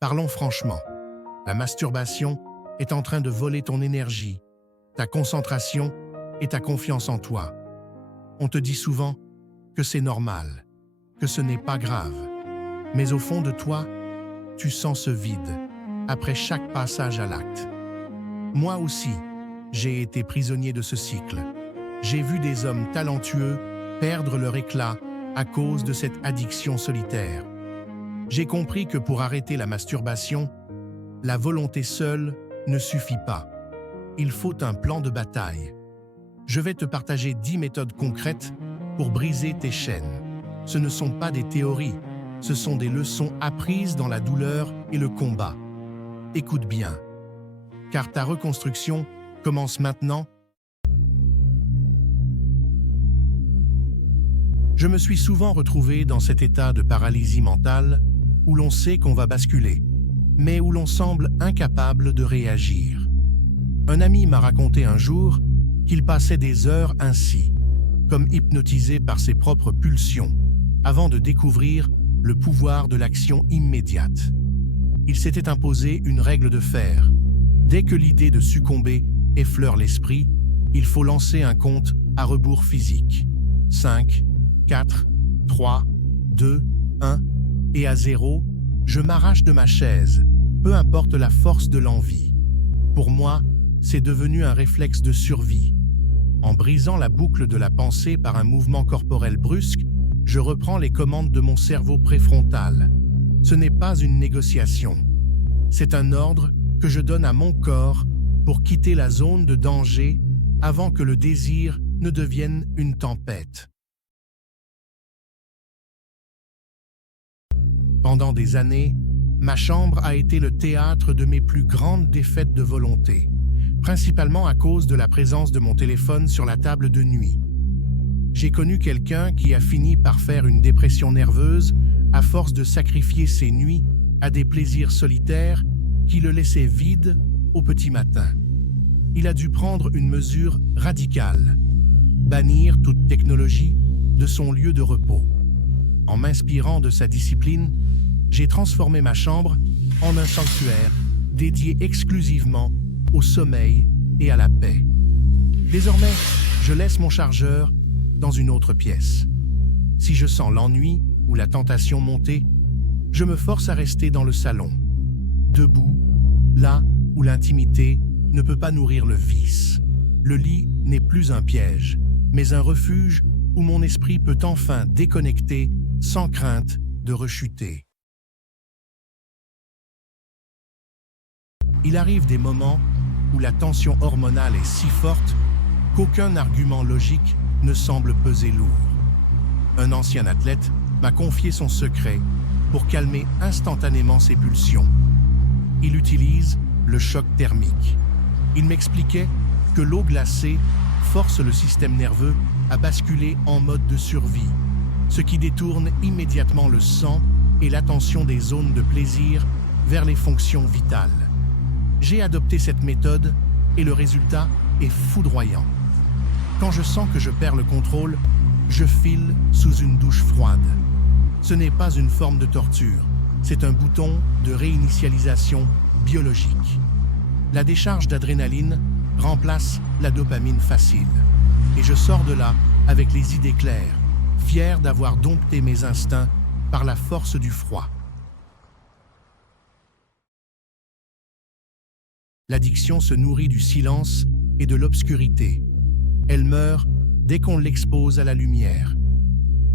Parlons franchement. La masturbation est en train de voler ton énergie, ta concentration et ta confiance en toi. On te dit souvent que c'est normal, que ce n'est pas grave. Mais au fond de toi, tu sens ce vide après chaque passage à l'acte. Moi aussi, j'ai été prisonnier de ce cycle. J'ai vu des hommes talentueux perdre leur éclat à cause de cette addiction solitaire. J'ai compris que pour arrêter la masturbation, la volonté seule ne suffit pas. Il faut un plan de bataille. Je vais te partager 10 méthodes concrètes pour briser tes chaînes. Ce ne sont pas des théories, ce sont des leçons apprises dans la douleur et le combat. Écoute bien, car ta reconstruction commence maintenant. Je me suis souvent retrouvé dans cet état de paralysie mentale où l'on sait qu'on va basculer, mais où l'on semble incapable de réagir. Un ami m'a raconté un jour qu'il passait des heures ainsi, comme hypnotisé par ses propres pulsions, avant de découvrir le pouvoir de l'action immédiate. Il s'était imposé une règle de fer. Dès que l'idée de succomber effleure l'esprit, il faut lancer un compte à rebours physique. 5, 4, 3, 2, 1, et à 0, je m'arrache de ma chaise, peu importe la force de l'envie. Pour moi, c'est devenu un réflexe de survie. En brisant la boucle de la pensée par un mouvement corporel brusque, je reprends les commandes de mon cerveau préfrontal. Ce n'est pas une négociation. C'est un ordre que je donne à mon corps pour quitter la zone de danger avant que le désir ne devienne une tempête. Pendant des années, ma chambre a été le théâtre de mes plus grandes défaites de volonté, principalement à cause de la présence de mon téléphone sur la table de nuit. J'ai connu quelqu'un qui a fini par faire une dépression nerveuse à force de sacrifier ses nuits à des plaisirs solitaires qui le laissaient vide au petit matin. Il a dû prendre une mesure radicale, bannir toute technologie de son lieu de repos. En m'inspirant de sa discipline, j'ai transformé ma chambre en un sanctuaire dédié exclusivement au sommeil et à la paix. Désormais, je laisse mon chargeur dans une autre pièce. Si je sens l'ennui ou la tentation monter, je me force à rester dans le salon, debout, là où l'intimité ne peut pas nourrir le vice. Le lit n'est plus un piège, mais un refuge où mon esprit peut enfin déconnecter sans crainte de rechuter. Il arrive des moments où la tension hormonale est si forte qu'aucun argument logique ne semble peser lourd. Un ancien athlète m'a confié son secret pour calmer instantanément ses pulsions. Il utilise le choc thermique. Il m'expliquait que l'eau glacée force le système nerveux à basculer en mode de survie, ce qui détourne immédiatement le sang et l'attention des zones de plaisir vers les fonctions vitales. J'ai adopté cette méthode et le résultat est foudroyant. Quand je sens que je perds le contrôle, je file sous une douche froide. Ce n'est pas une forme de torture, c'est un bouton de réinitialisation biologique. La décharge d'adrénaline remplace la dopamine facile. Et je sors de là avec les idées claires, fier d'avoir dompté mes instincts par la force du froid. L'addiction se nourrit du silence et de l'obscurité. Elle meurt dès qu'on l'expose à la lumière.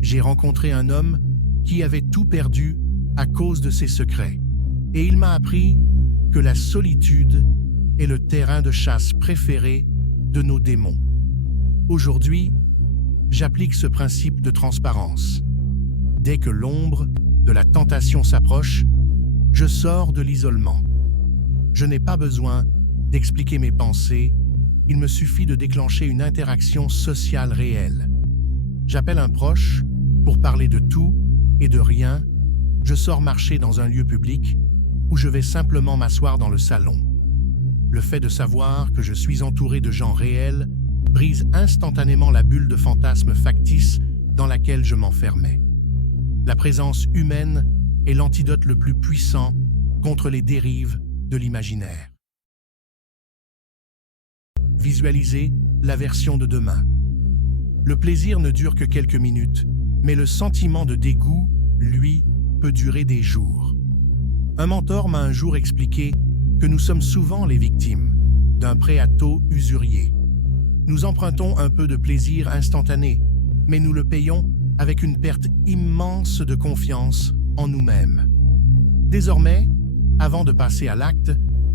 J'ai rencontré un homme qui avait tout perdu à cause de ses secrets. Et il m'a appris que la solitude est le terrain de chasse préféré de nos démons. Aujourd'hui, j'applique ce principe de transparence. Dès que l'ombre de la tentation s'approche, je sors de l'isolement. Je n'ai pas besoin d'expliquer mes pensées, il me suffit de déclencher une interaction sociale réelle. J'appelle un proche pour parler de tout et de rien, je sors marcher dans un lieu public où je vais simplement m'asseoir dans le salon. Le fait de savoir que je suis entouré de gens réels brise instantanément la bulle de fantasmes factices dans laquelle je m'enfermais. La présence humaine est l'antidote le plus puissant contre les dérives de l'imaginaire. Visualisez la version de demain. Le plaisir ne dure que quelques minutes, mais le sentiment de dégoût, lui, peut durer des jours. Un mentor m'a un jour expliqué que nous sommes souvent les victimes d'un prêt à taux usurier. Nous empruntons un peu de plaisir instantané, mais nous le payons avec une perte immense de confiance en nous-mêmes. Désormais, avant de passer à l'acte,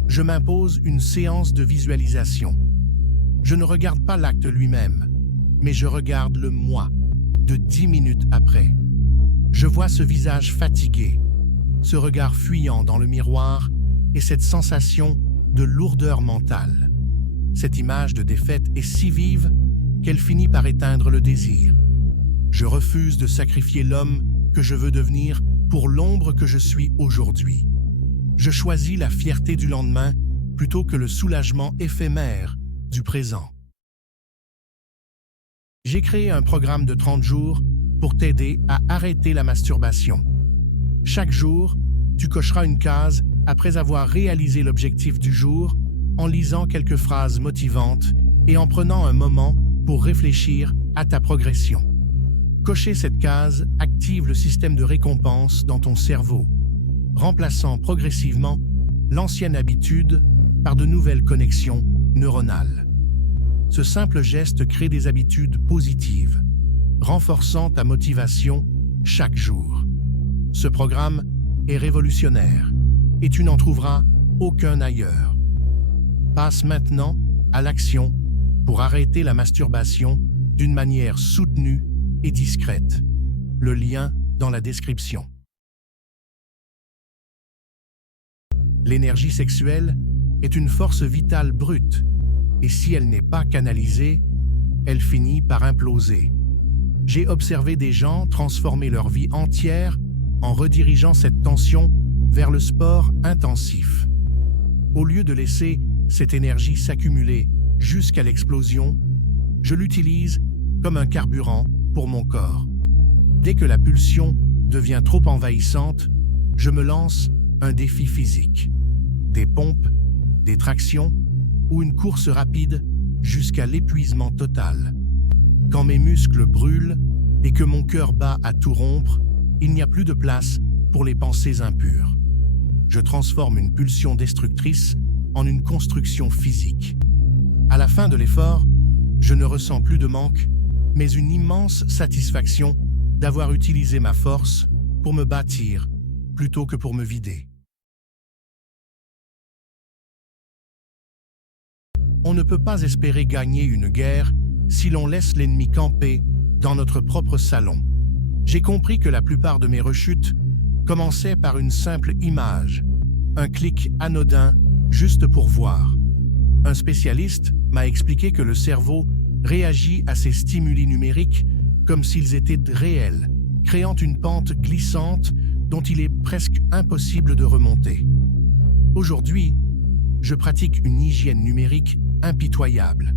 je m'impose une séance de visualisation. Je ne regarde pas l'acte lui-même, mais je regarde le moi de 10 minutes après. Je vois ce visage fatigué, ce regard fuyant dans le miroir et cette sensation de lourdeur mentale. Cette image de défaite est si vive qu'elle finit par éteindre le désir. Je refuse de sacrifier l'homme que je veux devenir pour l'ombre que je suis aujourd'hui. Je choisis la fierté du lendemain plutôt que le soulagement éphémère du présent. J'ai créé un programme de 30 jours pour t'aider à arrêter la masturbation. Chaque jour, tu cocheras une case après avoir réalisé l'objectif du jour en lisant quelques phrases motivantes et en prenant un moment pour réfléchir à ta progression. Cocher cette case active le système de récompense dans ton cerveau, remplaçant progressivement l'ancienne habitude par de nouvelles connexions neuronales. Ce simple geste crée des habitudes positives, renforçant ta motivation chaque jour. Ce programme est révolutionnaire et tu n'en trouveras aucun ailleurs. Passe maintenant à l'action pour arrêter la masturbation d'une manière soutenue et discrète. Le lien dans la description. L'énergie sexuelle est une force vitale brute, et si elle n'est pas canalisée, elle finit par imploser. J'ai observé des gens transformer leur vie entière en redirigeant cette tension vers le sport intensif. Au lieu de laisser cette énergie s'accumuler jusqu'à l'explosion, je l'utilise comme un carburant pour mon corps. Dès que la pulsion devient trop envahissante, je me lance un défi physique. Des pompes, des tractions ou une course rapide jusqu'à l'épuisement total. Quand mes muscles brûlent et que mon cœur bat à tout rompre, il n'y a plus de place pour les pensées impures. Je transforme une pulsion destructrice en une construction physique. À la fin de l'effort, je ne ressens plus de manque, mais une immense satisfaction d'avoir utilisé ma force pour me bâtir plutôt que pour me vider. On ne peut pas espérer gagner une guerre si l'on laisse l'ennemi camper dans notre propre salon. J'ai compris que la plupart de mes rechutes commençaient par une simple image, un clic anodin juste pour voir. Un spécialiste m'a expliqué que le cerveau réagit à ces stimuli numériques comme s'ils étaient réels, créant une pente glissante dont il est presque impossible de remonter. Aujourd'hui, je pratique une hygiène numérique impitoyable.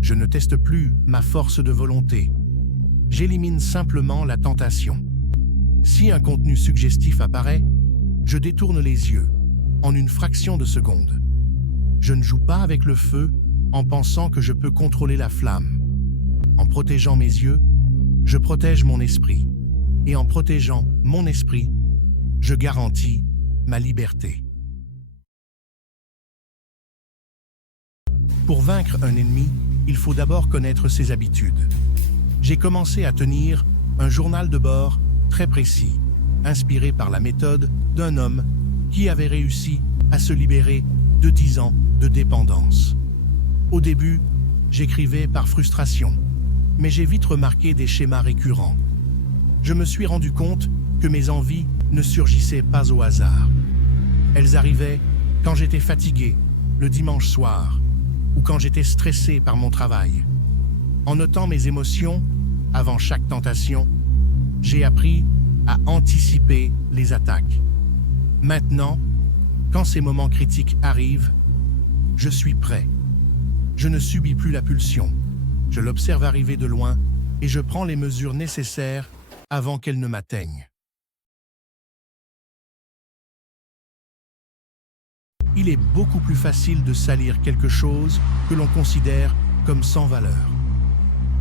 Je ne teste plus ma force de volonté. J'élimine simplement la tentation. Si un contenu suggestif apparaît, je détourne les yeux en une fraction de seconde. Je ne joue pas avec le feu en pensant que je peux contrôler la flamme. En protégeant mes yeux, je protège mon esprit. Et en protégeant mon esprit, je garantis ma liberté. Pour vaincre un ennemi, il faut d'abord connaître ses habitudes. J'ai commencé à tenir un journal de bord très précis, inspiré par la méthode d'un homme qui avait réussi à se libérer de 10 ans de dépendance. Au début, j'écrivais par frustration, mais j'ai vite remarqué des schémas récurrents. Je me suis rendu compte que mes envies ne surgissaient pas au hasard. Elles arrivaient quand j'étais fatigué, le dimanche soir, ou quand j'étais stressé par mon travail. En notant mes émotions, avant chaque tentation, j'ai appris à anticiper les attaques. Maintenant, quand ces moments critiques arrivent, je suis prêt. Je ne subis plus la pulsion. Je l'observe arriver de loin et je prends les mesures nécessaires avant qu'elle ne m'atteigne. il est beaucoup plus facile de salir quelque chose que l'on considère comme sans valeur.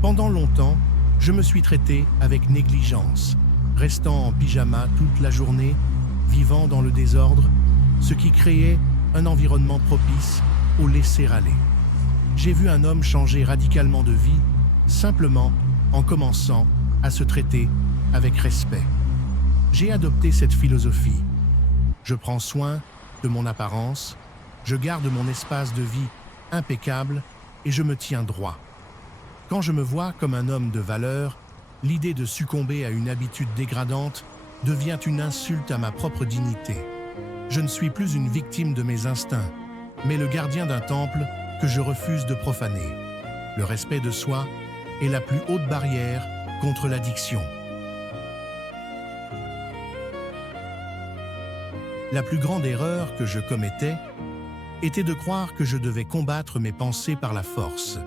Pendant longtemps, je me suis traité avec négligence, restant en pyjama toute la journée, vivant dans le désordre, ce qui créait un environnement propice au laisser-aller. J'ai vu un homme changer radicalement de vie, simplement en commençant à se traiter avec respect. J'ai adopté cette philosophie. Je prends soin de mon apparence, je garde mon espace de vie impeccable et je me tiens droit. Quand je me vois comme un homme de valeur, l'idée de succomber à une habitude dégradante devient une insulte à ma propre dignité. Je ne suis plus une victime de mes instincts, mais le gardien d'un temple que je refuse de profaner. Le respect de soi est la plus haute barrière contre l'addiction. La plus grande erreur que je commettais était de croire que je devais combattre mes pensées par la force.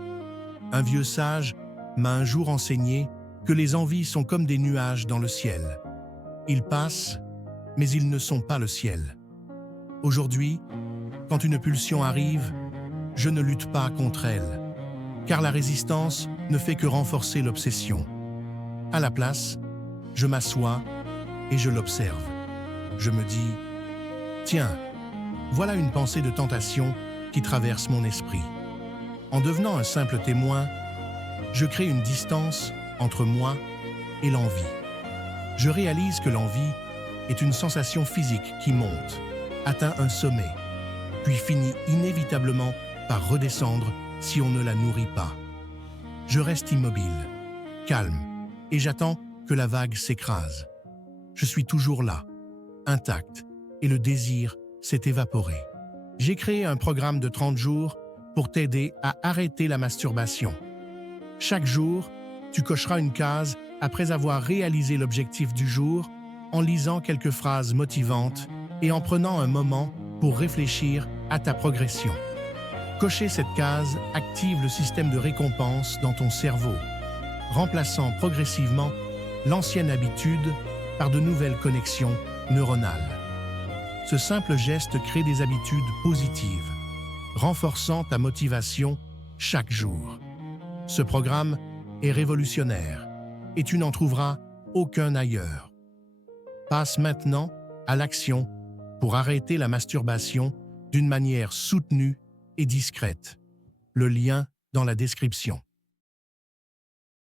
Un vieux sage m'a un jour enseigné que les envies sont comme des nuages dans le ciel. Ils passent, mais ils ne sont pas le ciel. Aujourd'hui, quand une pulsion arrive, je ne lutte pas contre elle, car la résistance ne fait que renforcer l'obsession. À la place, je m'assois et je l'observe. Je me dis, tiens, voilà une pensée de tentation qui traverse mon esprit. En devenant un simple témoin, je crée une distance entre moi et l'envie. Je réalise que l'envie est une sensation physique qui monte, atteint un sommet, puis finit inévitablement par redescendre si on ne la nourrit pas. Je reste immobile, calme, et j'attends que la vague s'écrase. Je suis toujours là, intact, et le désir s'est évaporé. J'ai créé un programme de 30 jours pour t'aider à arrêter la masturbation. Chaque jour, tu cocheras une case après avoir réalisé l'objectif du jour en lisant quelques phrases motivantes et en prenant un moment pour réfléchir à ta progression. Cocher cette case active le système de récompense dans ton cerveau, remplaçant progressivement l'ancienne habitude par de nouvelles connexions neuronales. Ce simple geste crée des habitudes positives, renforçant ta motivation chaque jour. Ce programme est révolutionnaire et tu n'en trouveras aucun ailleurs. Passe maintenant à l'action pour arrêter la masturbation d'une manière soutenue et discrète. Le lien dans la description.